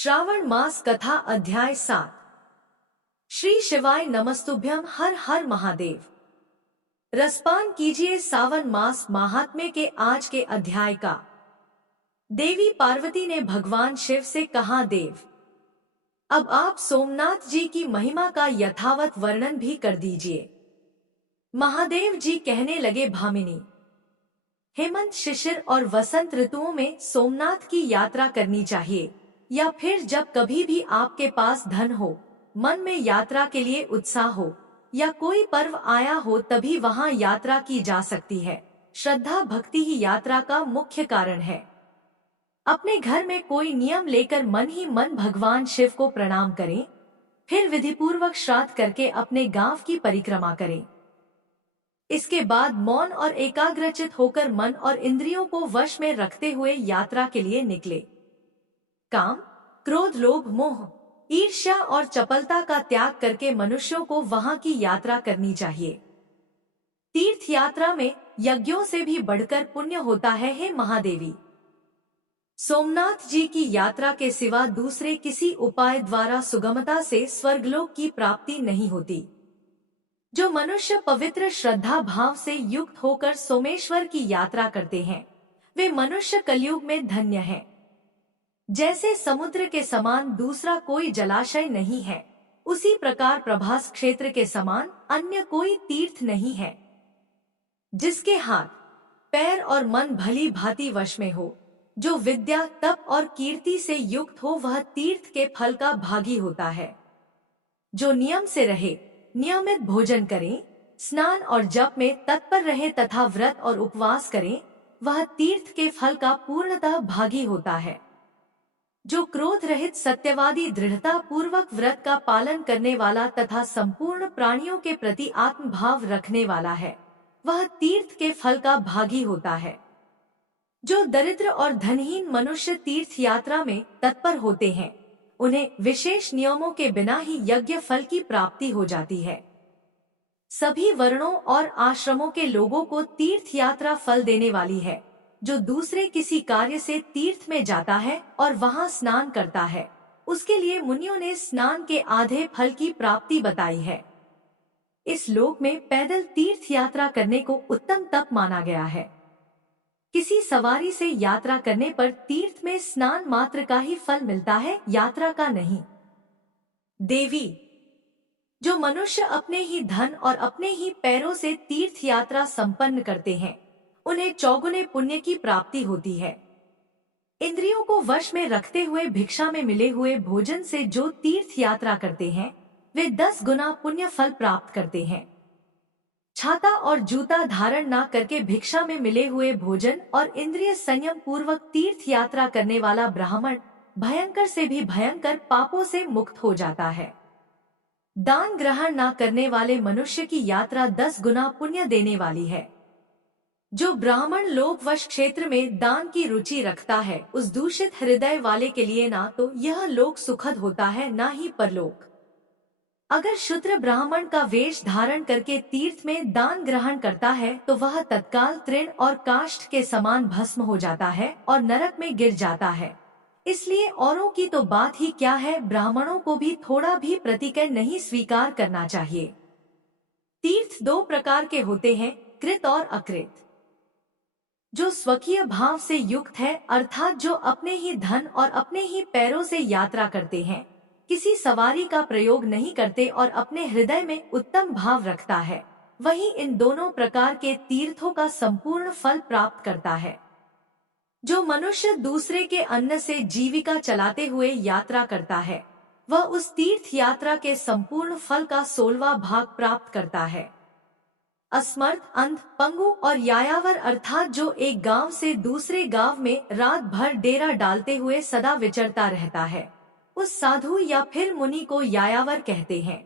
श्रावण मास कथा अध्याय 7। श्री शिवाय नमस्तुभ्यम। हर हर महादेव। रसपान कीजिए सावन मास महात्म्य के आज के अध्याय का। देवी पार्वती ने भगवान शिव से कहा, देव, अब आप सोमनाथ जी की महिमा का यथावत वर्णन भी कर दीजिए। महादेव जी कहने लगे, भामिनी, हेमंत, शिशिर और वसंत ऋतुओं में सोमनाथ की यात्रा करनी चाहिए, या फिर जब कभी भी आपके पास धन हो, मन में यात्रा के लिए उत्साह हो, या कोई पर्व आया हो, तभी वहां यात्रा की जा सकती है। श्रद्धा भक्ति ही यात्रा का मुख्य कारण है। अपने घर में कोई नियम लेकर मन ही मन भगवान शिव को प्रणाम करें, फिर विधिपूर्वक श्राद्ध करके अपने गांव की परिक्रमा करें। इसके बाद मौन और एकाग्रचित होकर मन और इंद्रियों को वश में रखते हुए यात्रा के लिए निकले। काम, क्रोध, लोभ, मोह, ईर्ष्या और चपलता का त्याग करके मनुष्यों को वहां की यात्रा करनी चाहिए। तीर्थ यात्रा में यज्ञों से भी बढ़कर पुण्य होता है। हे महादेवी, सोमनाथ जी की यात्रा के सिवा दूसरे किसी उपाय द्वारा सुगमता से स्वर्गलोक की प्राप्ति नहीं होती। जो मनुष्य पवित्र श्रद्धा भाव से युक्त होकर सोमेश्वर की यात्रा करते हैं, वे मनुष्य कलयुग में धन्य हैं। जैसे समुद्र के समान दूसरा कोई जलाशय नहीं है, उसी प्रकार प्रभास क्षेत्र के समान अन्य कोई तीर्थ नहीं है। जिसके हाथ, पैर और मन भली भांति वश में हो, जो विद्या, तप और कीर्ति से युक्त हो, वह तीर्थ के फल का भागी होता है। जो नियम से रहे, नियमित भोजन करें, स्नान और जप में तत्पर रहे तथा व्रत और उपवास करें, वह तीर्थ के फल का पूर्णतः भागी होता है। जो क्रोध रहित, सत्यवादी, दृढ़ता पूर्वक व्रत का पालन करने वाला तथा संपूर्ण प्राणियों के प्रति आत्मभाव रखने वाला है, वह तीर्थ के फल का भागी होता है। जो दरिद्र और धनहीन मनुष्य तीर्थ यात्रा में तत्पर होते हैं, उन्हें विशेष नियमों के बिना ही यज्ञ फल की प्राप्ति हो जाती है। सभी वर्णों और आश्रमों के लोगों को तीर्थ यात्रा फल देने वाली है। जो दूसरे किसी कार्य से तीर्थ में जाता है और वहां स्नान करता है, उसके लिए मुनियों ने स्नान के आधे फल की प्राप्ति बताई है। इस लोक में पैदल तीर्थ यात्रा करने को उत्तम तप माना गया है। किसी सवारी से यात्रा करने पर तीर्थ में स्नान मात्र का ही फल मिलता है, यात्रा का नहीं। देवी, जो मनुष्य अपने ही धन और अपने ही पैरों से तीर्थ यात्रा संपन्न करते हैं, उन्हें चौगुने पुण्य की प्राप्ति होती है। इंद्रियों को वश में रखते हुए भिक्षा में मिले हुए भोजन से जो तीर्थ यात्रा करते हैं, वे 10 गुना पुण्य फल प्राप्त करते हैं। छाता और जूता धारण न करके भिक्षा में मिले हुए भोजन और इंद्रिय संयम पूर्वक तीर्थ यात्रा करने वाला ब्राह्मण भयंकर से भी भयंकर पापों से मुक्त हो जाता है। दान ग्रहण न करने वाले मनुष्य की यात्रा 10 गुना पुण्य देने वाली है। जो ब्राह्मण लोभवश क्षेत्र में दान की रुचि रखता है, उस दूषित हृदय वाले के लिए ना तो यह लोक सुखद होता है, ना ही परलोक। अगर शूद्र ब्राह्मण का वेश धारण करके तीर्थ में दान ग्रहण करता है, तो वह तत्काल तृण और काष्ठ के समान भस्म हो जाता है और नरक में गिर जाता है। इसलिए औरों की तो बात ही क्या है, ब्राह्मणों को भी थोड़ा भी प्रतिक्रिया नहीं स्वीकार करना चाहिए। तीर्थ 2 प्रकार के होते हैं, कृत और अकृत। जो स्वकीय भाव से युक्त है, अर्थात जो अपने ही धन और अपने ही पैरों से यात्रा करते हैं, किसी सवारी का प्रयोग नहीं करते और अपने हृदय में उत्तम भाव रखता है, वही इन दोनों प्रकार के तीर्थों का संपूर्ण फल प्राप्त करता है। जो मनुष्य दूसरे के अन्न से जीविका चलाते हुए यात्रा करता है, वह उस तीर्थ यात्रा के संपूर्ण फल का 16वां भाग प्राप्त करता है। असमर्थ, अंध, पंगु और यायावर अर्थात जो एक गांव से दूसरे गांव में रात भर डेरा डालते हुए सदा विचरता रहता है, उस साधु या फिर मुनि को यायावर कहते हैं।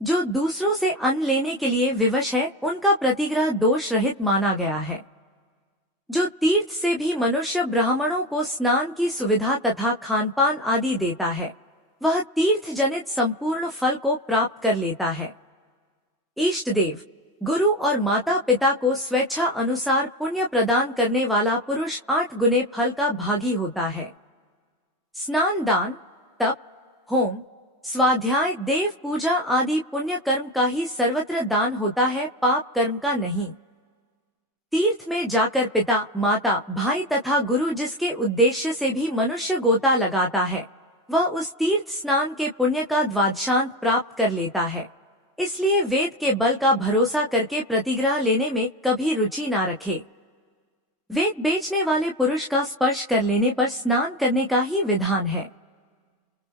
जो दूसरों से अन्न लेने के लिए विवश है, उनका प्रतिग्रह दोष रहित माना गया है। जो तीर्थ से भी मनुष्य ब्राह्मणों को स्नान की सुविधा तथा खानपान आदि देता है, वह तीर्थ जनित संपूर्ण फल को प्राप्त कर लेता है। इष्ट देव, गुरु और माता पिता को स्वेच्छा अनुसार पुण्य प्रदान करने वाला पुरुष 8 गुने फल का भागी होता है। स्नान, दान, तप, होम, स्वाध्याय, देव पूजा आदि पुण्य कर्म का ही सर्वत्र दान होता है, पाप कर्म का नहीं। तीर्थ में जाकर पिता, माता, भाई तथा गुरु जिसके उद्देश्य से भी मनुष्य गोता लगाता है, वह उस तीर्थ स्नान के पुण्य का द्वादशांत प्राप्त कर लेता है। इसलिए वेद के बल का भरोसा करके प्रतिग्रह लेने में कभी रुचि ना रखे। वेद बेचने वाले पुरुष का स्पर्श कर लेने पर स्नान करने का ही विधान है।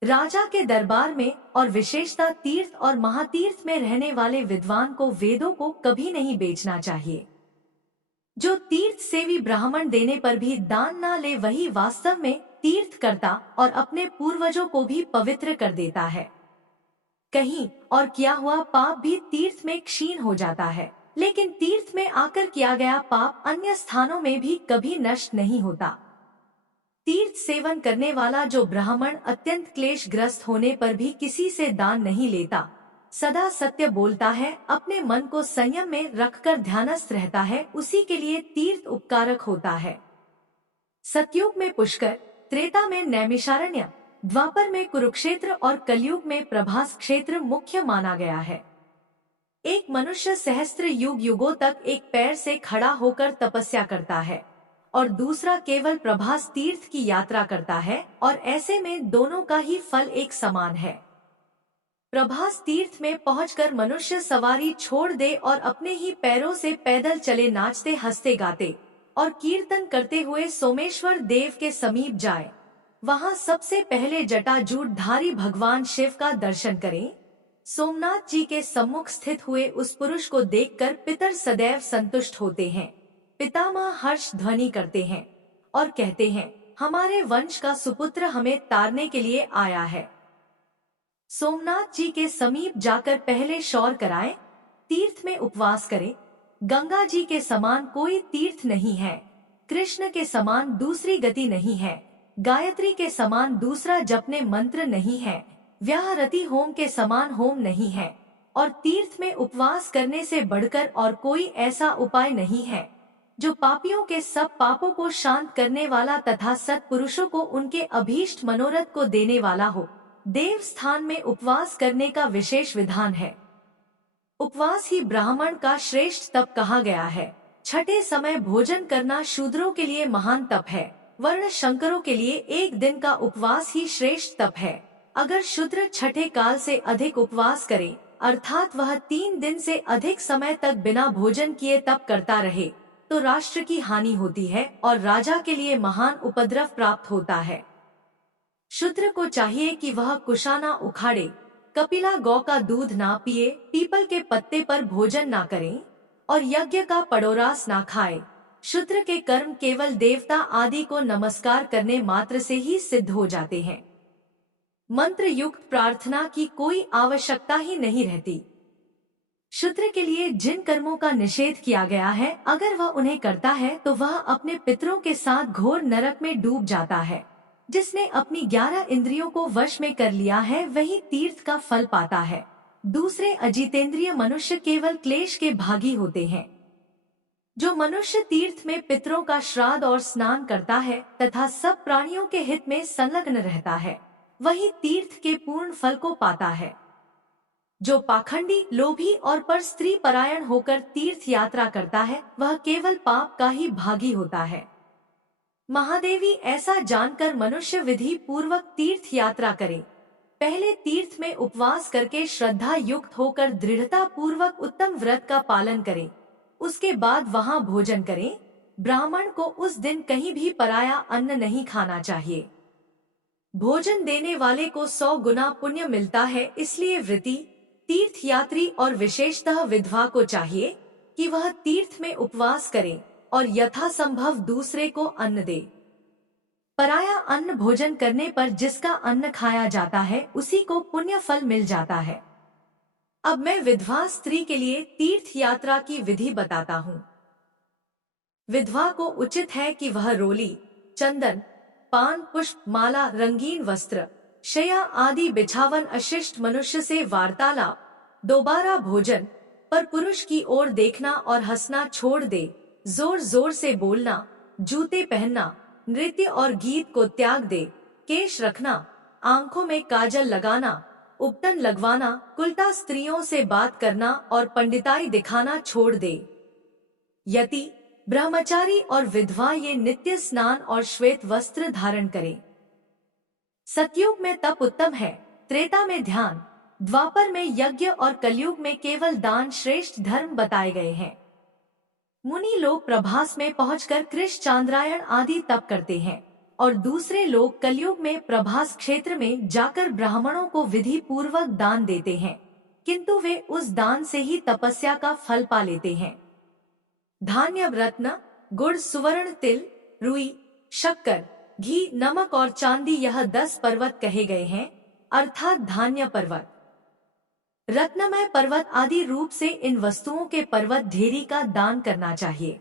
राजा के दरबार में और विशेषता तीर्थ और महातीर्थ में रहने वाले विद्वान को वेदों को कभी नहीं बेचना चाहिए। जो तीर्थ सेवी ब्राह्मण देने पर भी दान ना ले, वही वास्तव में तीर्थ करता और अपने पूर्वजों को भी पवित्र कर देता है। कहीं और किया हुआ पाप भी तीर्थ में क्षीण हो जाता है, लेकिन तीर्थ में आकर किया गया पाप अन्य स्थानों में भी कभी नष्ट नहीं होता। तीर्थ सेवन करने वाला जो ब्राह्मण अत्यंत क्लेशग्रस्त होने पर भी किसी से दान नहीं लेता, सदा सत्य बोलता है, अपने मन को संयम में रखकर ध्यानस्थ रहता है, उसी के लिए तीर्थ उपकारक होता है। सतयुग में पुष्कर, त्रेता में नैमिषारण्य, द्वापर में कुरुक्षेत्र और कलयुग में प्रभास क्षेत्र मुख्य माना गया है। एक मनुष्य सहस्त्र युग युगों तक एक पैर से खड़ा होकर तपस्या करता है और दूसरा केवल प्रभास तीर्थ की यात्रा करता है, और ऐसे में दोनों का ही फल एक समान है। प्रभास तीर्थ में पहुंचकर मनुष्य सवारी छोड़ दे और अपने ही पैरों से पैदल चले, नाचते हंसते गाते और कीर्तन करते हुए सोमेश्वर देव के समीप जाए। वहां सबसे पहले जटाजूटधारी भगवान शिव का दर्शन करें। सोमनाथ जी के सम्मुख स्थित हुए उस पुरुष को देखकर पितर सदैव संतुष्ट होते हैं। पितामह हर्ष ध्वनि करते हैं और कहते हैं, हमारे वंश का सुपुत्र हमें तारने के लिए आया है। सोमनाथ जी के समीप जाकर पहले शौर कराएं, तीर्थ में उपवास करें। गंगा जी के समान कोई तीर्थ नहीं है, कृष्ण के समान दूसरी गति नहीं है, गायत्री के समान दूसरा जपने मंत्र नहीं है, व्याहरति होम के समान होम नहीं है, और तीर्थ में उपवास करने से बढ़कर और कोई ऐसा उपाय नहीं है जो पापियों के सब पापों को शांत करने वाला तथा सत्पुरुषों को उनके अभीष्ट मनोरथ को देने वाला हो। देव स्थान में उपवास करने का विशेष विधान है। उपवास ही ब्राह्मण का श्रेष्ठ तप कहा गया है। छठे समय भोजन करना शूद्रों के लिए महान तप है। वर्ण शंकरों के लिए एक दिन का उपवास ही श्रेष्ठ तप है। अगर शूद्र छठे काल से अधिक उपवास करे, अर्थात वह 3 दिन से अधिक समय तक बिना भोजन किए तप करता रहे, तो राष्ट्र की हानि होती है और राजा के लिए महान उपद्रव प्राप्त होता है। शूद्र को चाहिए कि वह कुशा ना उखाड़े, कपिला गौ का दूध ना पिए, पीपल के पत्ते पर भोजन ना करें और यज्ञ का पड़ोरास ना खाए। शूद्र के कर्म केवल देवता आदि को नमस्कार करने मात्र से ही सिद्ध हो जाते हैं। मंत्र युक्त प्रार्थना की कोई आवश्यकता ही नहीं रहती। शूद्र के लिए जिन कर्मों का निषेध किया गया है, अगर वह उन्हें करता है तो वह अपने पितरों के साथ घोर नरक में डूब जाता है। जिसने अपनी 11 इंद्रियों को वश में कर लिया है, वही तीर्थ का फल पाता है। दूसरे अजितेंद्रिय मनुष्य केवल क्लेश के भागी होते हैं। जो मनुष्य तीर्थ में पितरों का श्राद्ध और स्नान करता है तथा सब प्राणियों के हित में संलग्न रहता है, वही तीर्थ के पूर्ण फल को पाता है। जो पाखंडी, लोभी और पर स्त्री परायण होकर तीर्थ यात्रा करता है, वह केवल पाप का ही भागी होता है। महादेवी ऐसा जानकर मनुष्य विधि पूर्वक तीर्थ यात्रा करे। पहले तीर्थ में उपवास करके श्रद्धा युक्त होकर दृढ़ता पूर्वक उत्तम व्रत का पालन करे। उसके बाद वहां भोजन करें। ब्राह्मण को उस दिन कहीं भी पराया अन्न नहीं खाना चाहिए। भोजन देने वाले को 100 गुना पुण्य मिलता है। इसलिए वृत्ति, तीर्थयात्री और विशेषतः विधवा को चाहिए कि वह तीर्थ में उपवास करे और यथासंभव दूसरे को अन्न दे। पराया अन्न भोजन करने पर जिसका अन्न खाया जाता है, उसी को पुण्य फल मिल जाता है। अब मैं विधवा स्त्री के लिए तीर्थ यात्रा की विधि बताता हूँ। विधवा को उचित है कि वह रोली, चंदन, पान, पुष्प, माला, रंगीन वस्त्र, शया आदि बिछावन, अशिष्ट मनुष्य से वार्तालाप, दोबारा भोजन, पर पुरुष की ओर देखना और हंसना छोड़ दे, जोर जोर से बोलना, जूते पहनना, नृत्य और गीत को त्याग दे, केश रखना, आंखों में काजल लगाना, उपटन लगवाना, कुलटा स्त्रियों से बात करना और पंडिताई दिखाना छोड़ दे। यति, ब्रह्मचारी और विधवा ये नित्य स्नान और श्वेत वस्त्र धारण करें। सतयुग में तप उत्तम है, त्रेता में ध्यान, द्वापर में यज्ञ और कलयुग में केवल दान श्रेष्ठ धर्म बताए गए हैं। मुनि लोग प्रभास में पहुंचकर कृष चांद्रायण आदि तप करते हैं और दूसरे लोग कलयुग में प्रभास क्षेत्र में जाकर ब्राह्मणों को विधि पूर्वक दान देते हैं, किंतु वे उस दान से ही तपस्या का फल पा लेते हैं। धान्य, रत्न, गुड़, सुवर्ण, तिल, रुई, शक्कर, घी, नमक और चांदी यह 10 पर्वत कहे गए हैं, अर्थात धान्य पर्वत, रत्नमय पर्वत आदि रूप से इन वस्तुओं के पर्वत ढेरी का दान करना चाहिए।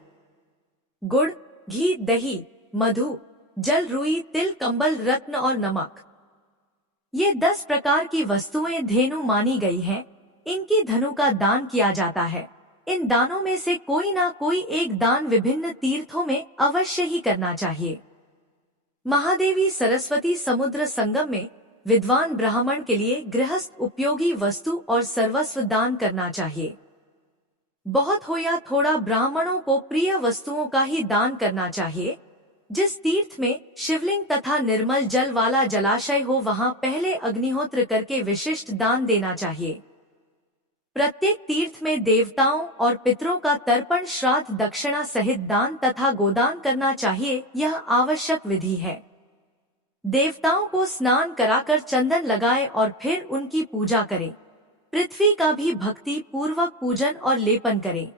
गुड़, घी, दही, मधु, जल, रुई, तिल, कंबल, रत्न और नमक, ये 10 प्रकार की वस्तुएं धेनु मानी गई हैं। इनकी धनु का दान किया जाता है। इन दानों में से कोई ना कोई एक दान विभिन्न तीर्थों में अवश्य ही करना चाहिए। महादेवी सरस्वती समुद्र संगम में विद्वान ब्राह्मण के लिए गृहस्थ उपयोगी वस्तु और सर्वस्व दान करना चाहिए। बहुत हो या थोड़ा, ब्राह्मणों को प्रिय वस्तुओं का ही दान करना चाहिए। जिस तीर्थ में शिवलिंग तथा निर्मल जल वाला जलाशय हो वहां पहले अग्निहोत्र करके विशिष्ट दान देना चाहिए। प्रत्येक तीर्थ में देवताओं और पितरों का तर्पण, श्राद्ध, दक्षिणा सहित दान तथा गोदान करना चाहिए, यह आवश्यक विधि है। देवताओं को स्नान कराकर चंदन लगाए और फिर उनकी पूजा करें। पृथ्वी का भी भक्ति पूर्वक पूजन और लेपन करें।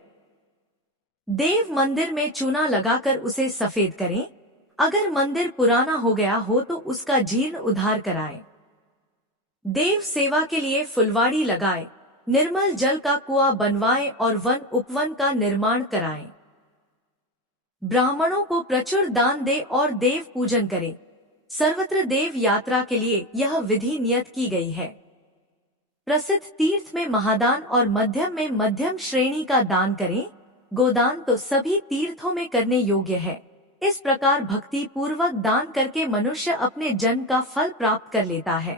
देव मंदिर में चूना लगाकर उसे सफेद करें। अगर मंदिर पुराना हो गया हो तो उसका जीर्ण उद्धार कराएं। देव सेवा के लिए फुलवाड़ी लगाए, निर्मल जल का कुआं बनवाएं और वन उपवन का निर्माण कराएं। ब्राह्मणों को प्रचुर दान दे और देव पूजन करें। सर्वत्र देव यात्रा के लिए यह विधि नियत की गई है। प्रसिद्ध तीर्थ में महादान और मध्यम में मध्यम श्रेणी का दान करें। गोदान तो सभी तीर्थों में करने योग्य है। इस प्रकार भक्ति पूर्वक दान करके मनुष्य अपने जन्म का फल प्राप्त कर लेता है।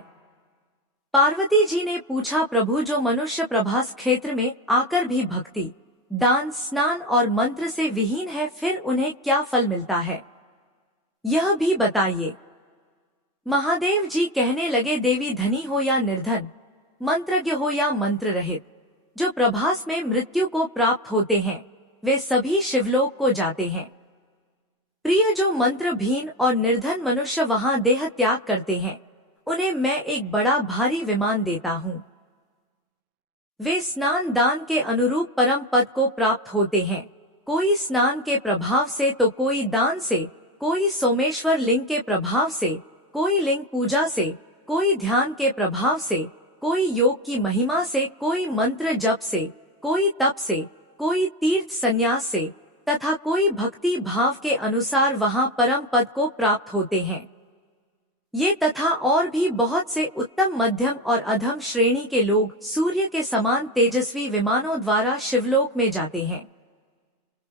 पार्वती जी ने पूछा, प्रभु, जो मनुष्य प्रभास क्षेत्र में आकर भी भक्ति, दान, स्नान और मंत्र से विहीन है, फिर उन्हें क्या फल मिलता है, यह भी बताइए। महादेव जी कहने लगे, देवी धनी हो या निर्धन, मंत्रज्ञ हो या मंत्र रहित, जो प्रभास में मृत्यु को प्राप्त होते हैं वे सभी शिवलोक को जाते हैं। प्रिय, जो मंत्रहीन और निर्धन मनुष्य वहां देह त्याग करते हैं, उन्हें मैं एक बड़ा भारी विमान देता हूँ। वे स्नान दान के अनुरूप परम पद को प्राप्त होते हैं, कोई स्नान के प्रभाव से तो कोई दान से, कोई सोमेश्वर लिंग के प्रभाव से, कोई लिंग पूजा से, कोई ध्यान के प्रभाव से, कोई योग की महिमा से, कोई मंत्र जप से, कोई तप से, कोई तीर्थ संन्यास से तथा कोई भक्ति भाव के अनुसार वहां परम पद को प्राप्त होते हैं। ये तथा और भी बहुत से उत्तम, मध्यम और अधम श्रेणी के लोग सूर्य के समान तेजस्वी विमानों द्वारा शिवलोक में जाते हैं।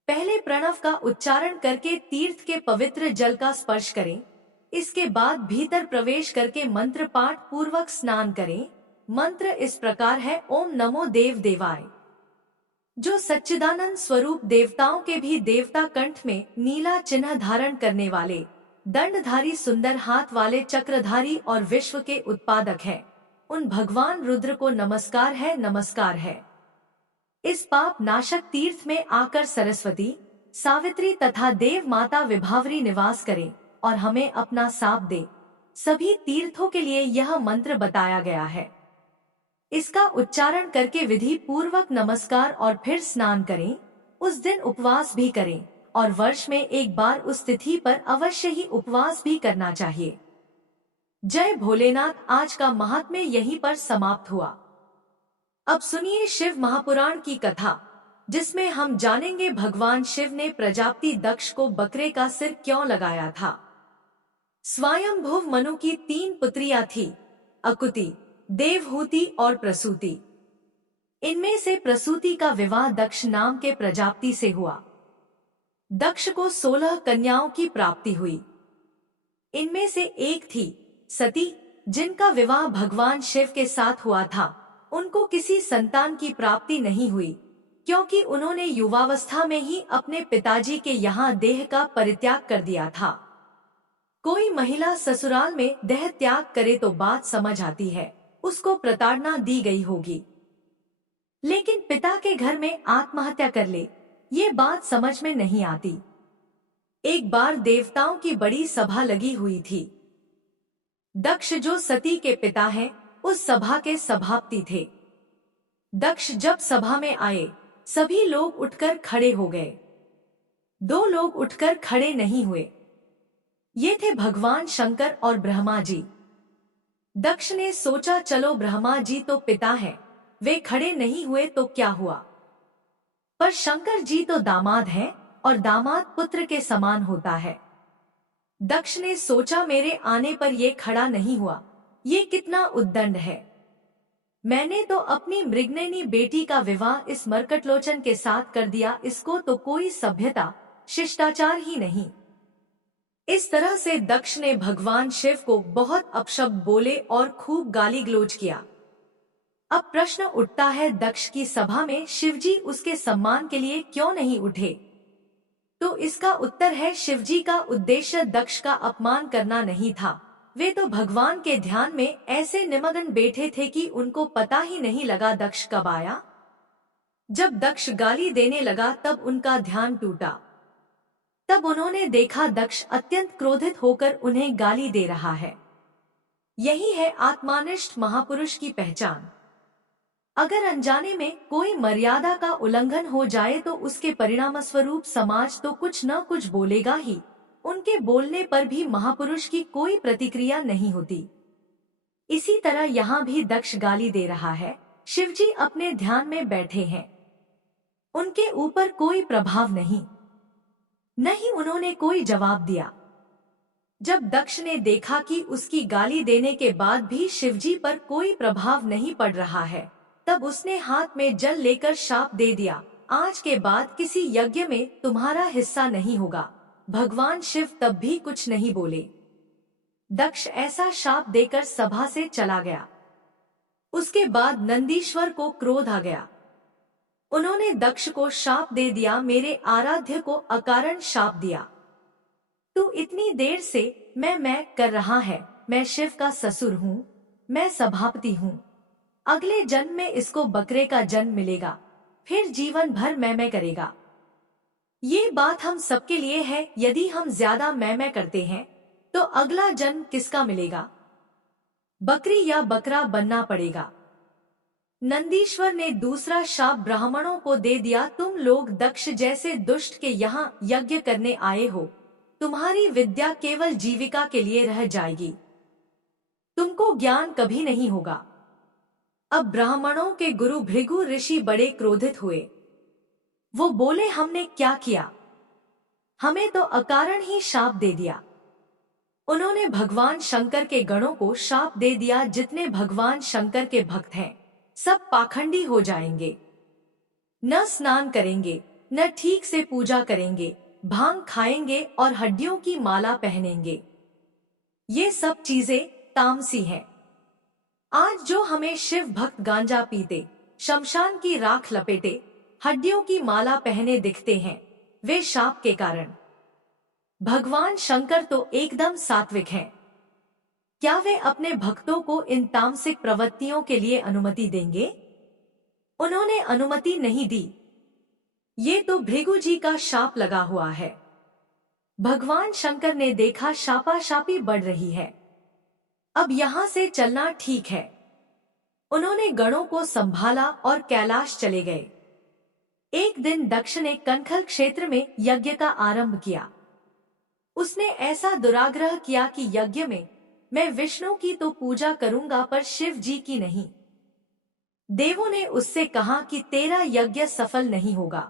पहले प्रणव का उच्चारण करके तीर्थ के पवित्र जल का स्पर्श करें। इसके बाद भीतर प्रवेश करके मंत्र पाठ पूर्वक स्नान करें। मंत्र इस प्रकार है, ओम नमो देव देवाय। जो सच्चिदानंद स्वरूप देवताओं के भी देवता कंठ में नीला चिन्ह धारण करने वाले, दंडधारी, सुंदर हाथ वाले, चक्रधारी और विश्व के उत्पादक है, उन भगवान रुद्र को नमस्कार है, नमस्कार है। इस पाप नाशक तीर्थ में आकर सरस्वती, सावित्री तथा देव माता विभावरी निवास करे और हमें अपना साथ दे। सभी तीर्थों के लिए यह मंत्र बताया गया है। इसका उच्चारण करके विधि पूर्वक नमस्कार और फिर स्नान करें। उस दिन उपवास भी करें और वर्ष में एक बार उस तिथि पर अवश्य ही उपवास भी करना चाहिए। जय भोलेनाथ। आज का महात्म्य यहीं पर समाप्त हुआ। अब सुनिए शिव महापुराण की कथा, जिसमें हम जानेंगे भगवान शिव ने प्रजापति दक्ष को बकरे का सिर क्यों लगाया था। स्वयंभुव मनु की 3 पुत्रियां थी, अकुति, देवहूति और प्रसूति। इनमें से प्रसूति का विवाह दक्ष नाम के प्रजापति से हुआ। दक्ष को 16 कन्याओं की प्राप्ति हुई। इनमें से एक थी सती, जिनका विवाह भगवान शिव के साथ हुआ था, उनको किसी संतान की प्राप्ति नहीं हुई, क्योंकि उन्होंने युवावस्था में ही अपने पिताजी के यहाँ देह का परित्याग कर दिया था। कोई महिला ससुराल में देह त्याग करे तो बात समझ आती है, उसको प्रताड़ना दी गई होगी। लेकिन पिता के घर में आत्महत्या कर ले, ये बात समझ में नहीं आती। एक बार देवताओं की बड़ी सभा लगी हुई थी। दक्ष, जो सती के पिता हैं, उस सभा के सभापति थे। दक्ष जब सभा में आए, सभी लोग उठकर खड़े हो गए। दो लोग उठकर खड़े नहीं हुए, ये थे भगवान शंकर और ब्रह्मा जी। दक्ष ने सोचा, चलो ब्रह्मा जी तो पिता हैं, वे खड़े नहीं हुए तो क्या हुआ, पर शंकर जी तो दामाद हैं और दामाद पुत्र के समान होता है। दक्ष ने सोचा, मेरे आने पर ये खड़ा नहीं हुआ, ये कितना उद्दंड है। मैंने तो अपनी मृगनयनी बेटी का विवाह इस मरकटलोचन के साथ कर दिया, इसको तो कोई सभ्यता शिष्टाचार ही नहीं। इस तरह से दक्ष ने भगवान शिव को बहुत अपशब्द बोले और खूब गाली गलौज किया। अब प्रश्न उठता है, दक्ष की सभा में शिवजी उसके सम्मान के लिए क्यों नहीं उठे? तो इसका उत्तर है, शिवजी का उद्देश्य दक्ष का अपमान करना नहीं था। वे तो भगवान के ध्यान में ऐसे निमग्न बैठे थे कि उनको पता ही नहीं लगा दक्ष कब आया। जब दक्ष गाली देने लगा तब उनका ध्यान टूटा। तब उन्होंने देखा दक्ष अत्यंत क्रोधित होकर उन्हें गाली दे रहा है। यही है आत्मानिष्ठ महापुरुष की पहचान। अगर अनजाने में कोई मर्यादा का उल्लंघन हो जाए तो उसके परिणाम स्वरूप समाज तो कुछ न कुछ बोलेगा ही। उनके बोलने पर भी महापुरुष की कोई प्रतिक्रिया नहीं होती। इसी तरह यहाँ भी दक्ष गाली दे रहा है, शिवजी अपने ध्यान में बैठे हैं, उनके ऊपर कोई प्रभाव नहीं उन्होंने कोई जवाब दिया। जब दक्ष ने देखा कि उसकी गाली देने के बाद भी शिवजी पर कोई प्रभाव नहीं पड़ रहा है, तब उसने हाथ में जल लेकर शाप दे दिया, आज के बाद किसी यज्ञ में तुम्हारा हिस्सा नहीं होगा। भगवान शिव तब भी कुछ नहीं बोले। दक्ष ऐसा शाप देकर सभा से चला गया। उसके बाद नंदीश्वर को क्रोध आ गया। उन्होंने दक्ष को शाप दे दिया, मेरे आराध्य को अकारण शाप दिया। तू इतनी देर से मैं कर रहा है, मैं शिव का ससुर हूँ, मैं सभापति हूँ। अगले जन्म में इसको बकरे का जन्म मिलेगा, फिर जीवन भर मैं करेगा। ये बात हम सबके लिए है, यदि हम ज्यादा मैं करते हैं तो अगला जन्म किसका मिलेगा? बकरी या बकरा बनना पड़ेगा। नंदीश्वर ने दूसरा शाप ब्राह्मणों को दे दिया, तुम लोग दक्ष जैसे दुष्ट के यहाँ यज्ञ करने आए हो, तुम्हारी विद्या केवल जीविका के लिए रह जाएगी, तुमको ज्ञान कभी नहीं होगा। अब ब्राह्मणों के गुरु भृगु ऋषि बड़े क्रोधित हुए। वो बोले, हमने क्या किया, हमें तो अकारण ही शाप दे दिया। उन्होंने भगवान शंकर के गणों को शाप दे दिया, जितने भगवान शंकर के भक्त हैं सब पाखंडी हो जाएंगे, न स्नान करेंगे, न ठीक से पूजा करेंगे, भांग खाएंगे और हड्डियों की माला पहनेंगे। ये सब चीजें तामसी हैं। आज जो हमें शिव भक्त गांजा पीते, शमशान की राख लपेटे, हड्डियों की माला पहने दिखते हैं, वे शाप के कारण। भगवान शंकर तो एकदम सात्विक हैं। क्या वे अपने भक्तों को इन तामसिक प्रवृत्तियों के लिए अनुमति देंगे? उन्होंने अनुमति नहीं दी। ये तो भृगु जी का शाप लगा हुआ है। भगवान शंकर ने देखा शापाशापी बढ़ रही है, अब यहाँ से चलना ठीक है। उन्होंने गणों को संभाला और कैलाश चले गए। एक दिन दक्ष ने कनखल क्षेत्र में यज्ञ का आरंभ किया। उसने ऐसा दुराग्रह किया कि यज्ञ में मैं विष्णु की तो पूजा करूंगा पर शिव जी की नहीं। देवों ने उससे कहा कि तेरा यज्ञ सफल नहीं होगा,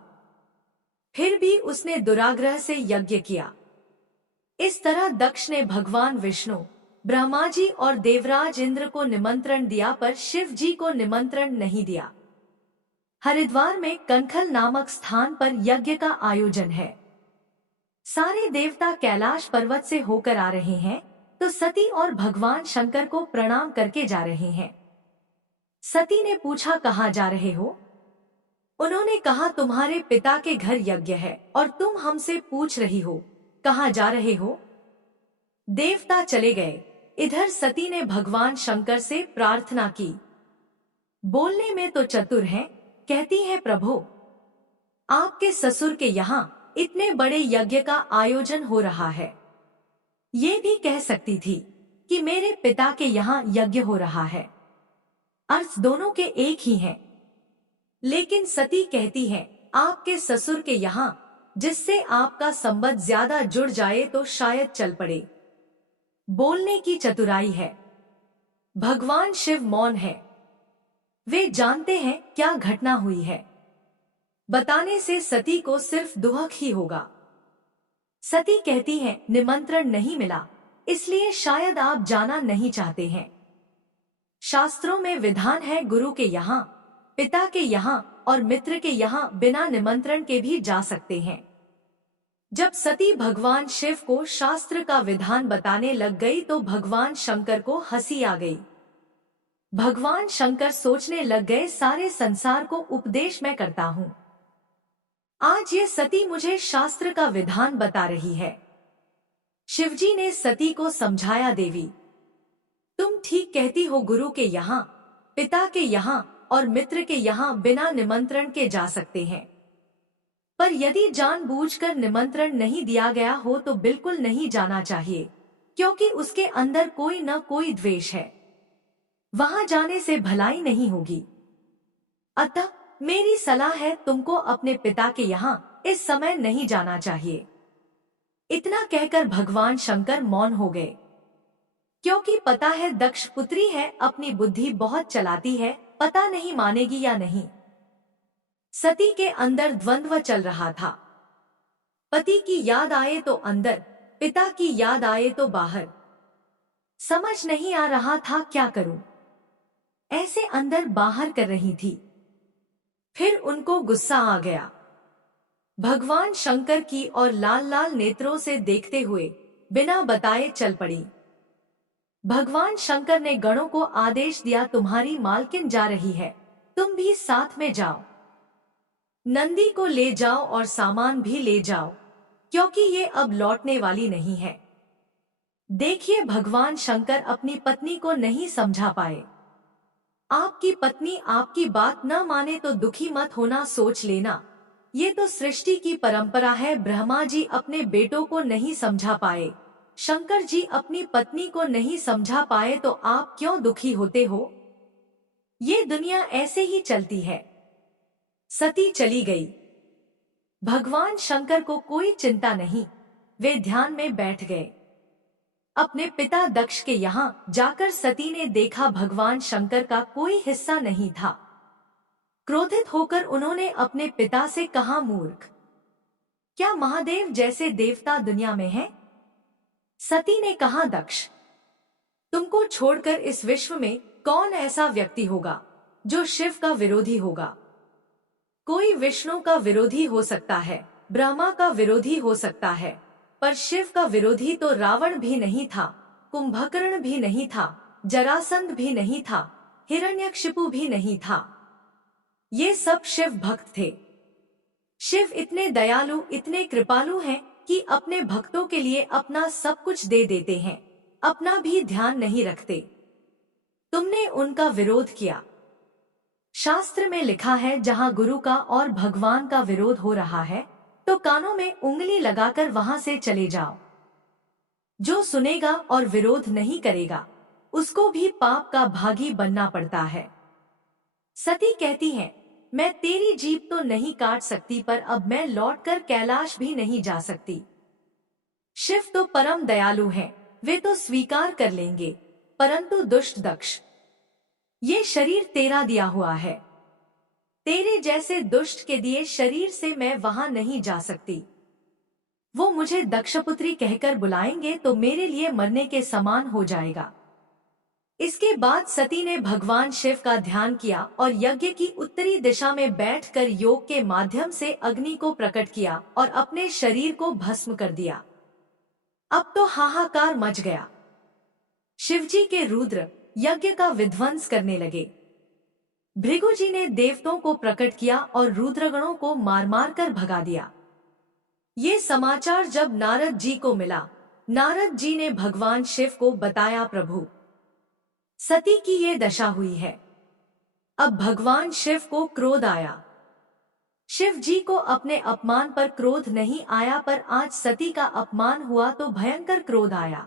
फिर भी उसने दुराग्रह से यज्ञ किया। इस तरह दक्ष ने भगवान विष्णु, ब्रह्मा जी और देवराज इंद्र को निमंत्रण दिया पर शिव जी को निमंत्रण नहीं दिया। हरिद्वार में कनखल नामक स्थान पर यज्ञ का आयोजन है। सारे देवता कैलाश पर्वत से होकर आ रहे हैं। तो सती और भगवान शंकर को प्रणाम करके जा रहे हैं। सती ने पूछा, कहाँ जा रहे हो? उन्होंने कहा, तुम्हारे पिता के घर यज्ञ है और तुम हमसे पूछ रही हो कहाँ जा रहे हो? देवता चले गए। इधर सती ने भगवान शंकर से प्रार्थना की। बोलने में तो चतुर हैं, कहती है, प्रभु आपके ससुर के यहाँ इतने बड़े यज्ञ का आयोजन हो रहा है। ये भी कह सकती थी कि मेरे पिता के यहाँ यज्ञ हो रहा है। अर्थ दोनों के एक ही हैं। लेकिन सती कहती है, आपके ससुर के यहाँ, जिससे आपका संबंध ज्यादा जुड़ जाए तो शायद चल पड़े। बोलने की चतुराई है। भगवान शिव मौन है। वे जानते हैं क्या घटना हुई है। बताने से सती को सिर्फ दुहक ही होगा। सती कहती है, निमंत्रण नहीं मिला, इसलिए शायद आप जाना नहीं चाहते हैं। शास्त्रों में विधान है, गुरु के यहाँ, पिता के यहाँ और मित्र के यहाँ बिना निमंत्रण के भी जा सकते हैं। जब सती भगवान शिव को शास्त्र का विधान बताने लग गई तो भगवान शंकर को हंसी आ गई। भगवान शंकर सोचने लग गए, सारे संसार को उपदेश मैं करता हूँ, आज ये सती मुझे शास्त्र का विधान बता रही है। शिवजी ने सती को समझाया, देवी तुम ठीक कहती हो, गुरु के यहाँ, पिता के यहाँ और मित्र के यहाँ बिना निमंत्रण के जा सकते हैं, पर यदि जानबूझकर निमंत्रण नहीं दिया गया हो तो बिल्कुल नहीं जाना चाहिए, क्योंकि उसके अंदर कोई न कोई द्वेष है। वहां जाने से भलाई नहीं होगी। अतः मेरी सलाह है, तुमको अपने पिता के यहाँ इस समय नहीं जाना चाहिए। इतना कहकर भगवान शंकर मौन हो गए, क्योंकि पता है दक्ष पुत्री है, अपनी बुद्धि बहुत चलाती है, पता नहीं मानेगी या नहीं। सती के अंदर द्वंद्व चल रहा था। पति की याद आए तो अंदर, पिता की याद आए तो बाहर। समझ नहीं आ रहा था क्या करूं। ऐसे अंदर बाहर कर रही थी। फिर उनको गुस्सा आ गया। भगवान शंकर की और लाल लाल नेत्रों से देखते हुए बिना बताए चल पड़ी। भगवान शंकर ने गणों को आदेश दिया, तुम्हारी मालकिन जा रही है, तुम भी साथ में जाओ। नंदी को ले जाओ और सामान भी ले जाओ, क्योंकि ये अब लौटने वाली नहीं है। देखिए, भगवान शंकर अपनी पत्नी को नहीं समझा पाए। आपकी पत्नी आपकी बात न माने तो दुखी मत होना, सोच लेना, ये तो सृष्टि की परंपरा है। ब्रह्मा जी अपने बेटों को नहीं समझा पाए, शंकर जी अपनी पत्नी को नहीं समझा पाए, तो आप क्यों दुखी होते हो? ये दुनिया ऐसे ही चलती है। सती चली गई। भगवान शंकर को कोई चिंता नहीं, वे ध्यान में बैठ गए। अपने पिता दक्ष के यहाँ जाकर सती ने देखा भगवान शंकर का कोई हिस्सा नहीं था। क्रोधित होकर उन्होंने अपने पिता से कहा, मूर्ख, क्या महादेव जैसे देवता दुनिया में हैं? सती ने कहा, दक्ष, तुमको छोड़कर इस विश्व में कौन ऐसा व्यक्ति होगा जो शिव का विरोधी होगा? कोई विष्णु का विरोधी हो सकता है, ब्रह्मा का विरोधी हो सकता है, पर शिव का विरोधी तो रावण भी नहीं था, कुंभकर्ण भी नहीं था, जरासंध भी नहीं था, हिरण्यकशिपु भी नहीं था। ये सब शिव भक्त थे। शिव इतने दयालु, इतने कृपालु हैं कि अपने भक्तों के लिए अपना सब कुछ दे देते हैं, अपना भी ध्यान नहीं रखते। तुमने उनका विरोध किया। शास्त्र में लिखा है, जहाँ गुरु का और भगवान का विरोध हो रहा है तो कानों में उंगली लगाकर वहां से चले जाओ। जो सुनेगा और विरोध नहीं करेगा उसको भी पाप का भागी बनना पड़ता है। सती कहती है, मैं तेरी जीभ तो नहीं काट सकती, पर अब मैं लौटकर कैलाश भी नहीं जा सकती। शिव तो परम दयालु हैं, वे तो स्वीकार कर लेंगे, परंतु दुष्ट दक्ष, ये शरीर तेरा दिया हुआ है। तेरे जैसे दुष्ट के दिए शरीर से मैं वहां नहीं जा सकती। वो मुझे दक्षपुत्री कहकर बुलाएंगे तो मेरे लिए मरने के समान हो जाएगा। इसके बाद सती ने भगवान शिव का ध्यान किया और यज्ञ की उत्तरी दिशा में बैठकर योग के माध्यम से अग्नि को प्रकट किया और अपने शरीर को भस्म कर दिया। अब तो हाहाकार मच गया। शिवजी के रुद्र यज्ञ का विध्वंस करने लगे। भृगु जी ने देवताओं को प्रकट किया और रुद्रगणों को मार मार कर भगा दिया। ये समाचार जब नारद जी को मिला, नारद जी ने भगवान शिव को बताया, प्रभु सती की ये दशा हुई है। अब भगवान शिव को क्रोध आया। शिव जी को अपने अपमान पर क्रोध नहीं आया, पर आज सती का अपमान हुआ तो भयंकर क्रोध आया।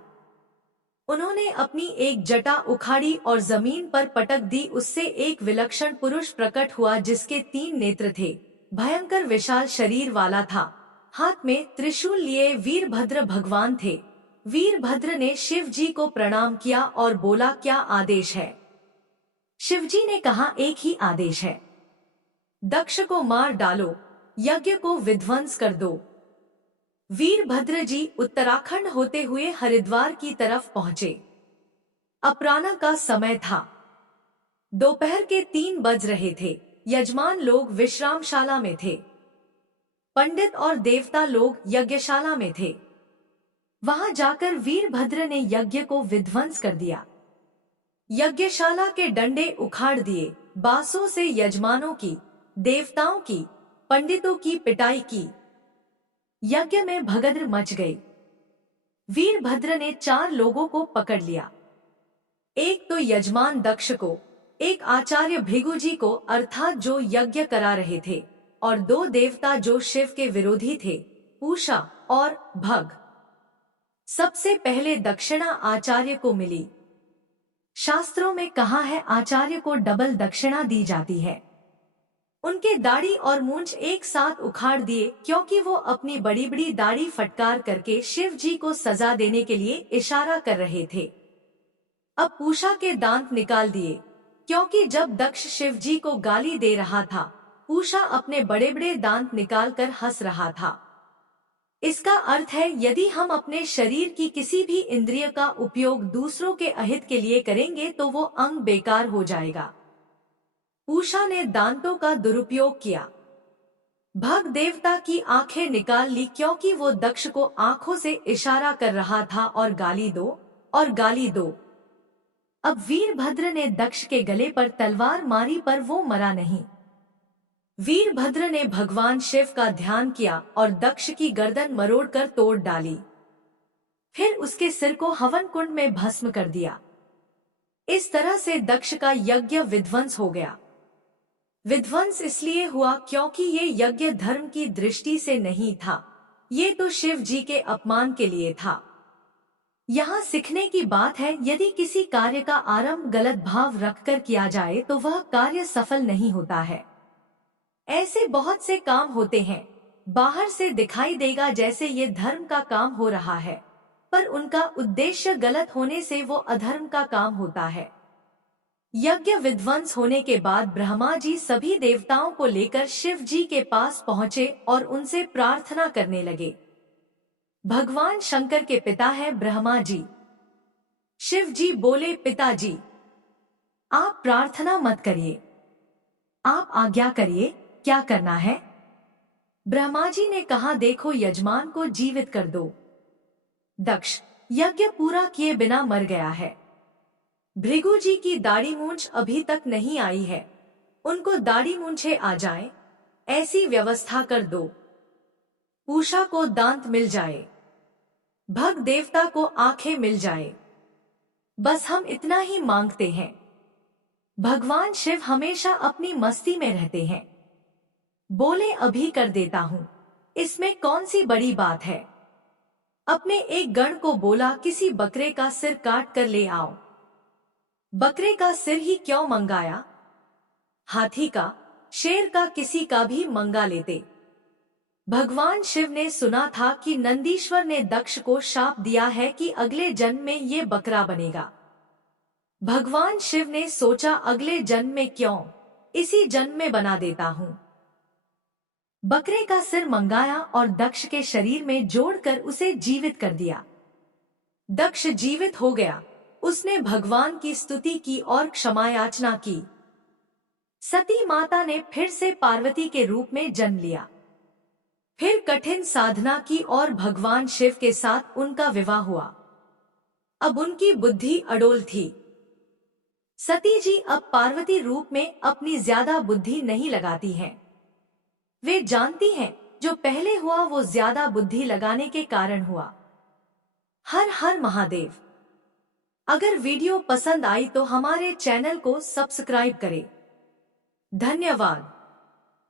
उन्होंने अपनी एक जटा उखाड़ी और जमीन पर पटक दी। उससे एक विलक्षण पुरुष प्रकट हुआ जिसके 3 नेत्र थे, भयंकर विशाल शरीर वाला था, हाथ में त्रिशूल लिए वीरभद्र भगवान थे। वीरभद्र ने शिव जी को प्रणाम किया और बोला, क्या आदेश है? शिव जी ने कहा, एक ही आदेश है, दक्ष को मार डालो, यज्ञ को विध्वंस कर दो। वीरभद्र जी उत्तराखंड होते हुए हरिद्वार की तरफ पहुंचे। अपराह्न का समय था, दोपहर के 3 बज रहे थे। यजमान लोग विश्रामशाला में थे, पंडित और देवता लोग यज्ञशाला में थे। वहां जाकर वीरभद्र ने यज्ञ को विध्वंस कर दिया। यज्ञशाला के डंडे उखाड़ दिए, बांसों से यजमानों की, देवताओं की, पंडितों की पिटाई की। यज्ञ में भगदड़ मच गई। वीरभद्र ने 4 लोगों को पकड़ लिया, एक तो यजमान दक्ष को, एक आचार्य भृगु जी को अर्थात जो यज्ञ करा रहे थे, और 2 देवता जो शिव के विरोधी थे, पूषा और भग। सबसे पहले दक्षिणा आचार्य को मिली। शास्त्रों में कहा है, आचार्य को डबल दक्षिणा दी जाती है। उनके दाढ़ी और मूंछ एक साथ उखाड़ दिए, क्योंकि वो अपनी बड़ी बड़ी दाढ़ी फटकार करके शिव जी को सजा देने के लिए इशारा कर रहे थे। अब पूषा के दांत निकाल दिए, क्योंकि जब दक्ष शिव जी को गाली दे रहा था, पूषा अपने बड़े बड़े दांत निकालकर हंस रहा था। इसका अर्थ है, यदि हम अपने शरीर की किसी भी इंद्रिय का उपयोग दूसरों के अहित के लिए करेंगे तो वो अंग बेकार हो जाएगा। पूषा ने दांतों का दुरुपयोग किया। भग देवता की आंखें निकाल ली, क्योंकि वो दक्ष को आंखों से इशारा कर रहा था और गाली दो और गाली दो। अब वीरभद्र ने दक्ष के गले पर तलवार मारी, पर वो मरा नहीं। वीरभद्र ने भगवान शिव का ध्यान किया और दक्ष की गर्दन मरोड़कर तोड़ डाली। फिर उसके सिर को हवन कुंड में भस्म कर दिया। इस तरह से दक्ष का यज्ञ विध्वंस हो गया। विध्वंस इसलिए हुआ क्योंकि ये यज्ञ धर्म की दृष्टि से नहीं था, ये तो शिव जी के अपमान के लिए था। यहाँ सीखने की बात है, यदि किसी कार्य का आरंभ गलत भाव रखकर किया जाए तो वह कार्य सफल नहीं होता है। ऐसे बहुत से काम होते हैं, बाहर से दिखाई देगा जैसे ये धर्म का काम हो रहा है, पर उनका उद्देश्य गलत होने से वो अधर्म का काम होता है। यज्ञ विध्वंस होने के बाद ब्रह्मा जी सभी देवताओं को लेकर शिव जी के पास पहुंचे और उनसे प्रार्थना करने लगे। भगवान शंकर के पिता है ब्रह्मा जी। शिव जी बोले, पिताजी आप प्रार्थना मत करिए, आप आज्ञा करिए, क्या करना है? ब्रह्मा जी ने कहा, देखो यजमान को जीवित कर दो। दक्ष यज्ञ पूरा किए बिना मर गया है। भृगु जी की दाढ़ी मूंछ अभी तक नहीं आई है, उनको दाढ़ी मूंछे आ जाए, ऐसी व्यवस्था कर दो। पूषा को दांत मिल जाए, भग देवता को आंखें मिल जाए, बस हम इतना ही मांगते हैं। भगवान शिव हमेशा अपनी मस्ती में रहते हैं। बोले, अभी कर देता हूँ, इसमें कौन सी बड़ी बात है। अपने एक गण को बोला, किसी बकरे का सिर काट कर ले आओ। बकरे का सिर ही क्यों मंगाया, हाथी का, शेर का, किसी का भी मंगा लेते। भगवान शिव ने सुना था कि नंदीश्वर ने दक्ष को शाप दिया है कि अगले जन्म में ये बकरा बनेगा। भगवान शिव ने सोचा, अगले जन्म में क्यों, इसी जन्म में बना देता हूँ। बकरे का सिर मंगाया और दक्ष के शरीर में जोड़कर उसे जीवित कर दिया। दक्ष जीवित हो गया। उसने भगवान की स्तुति की और क्षमा याचना की। सती माता ने फिर से पार्वती के रूप में जन्म लिया। फिर कठिन साधना की और भगवान शिव के साथ उनका विवाह हुआ। अब उनकी बुद्धि अडोल थी। सती जी अब पार्वती रूप में अपनी ज्यादा बुद्धि नहीं लगाती हैं। वे जानती हैं जो पहले हुआ वो ज्यादा बुद्धि लगाने के कारण हुआ। हर हर महादेव। अगर वीडियो पसंद आई तो हमारे चैनल को सब्सक्राइब करें। धन्यवाद।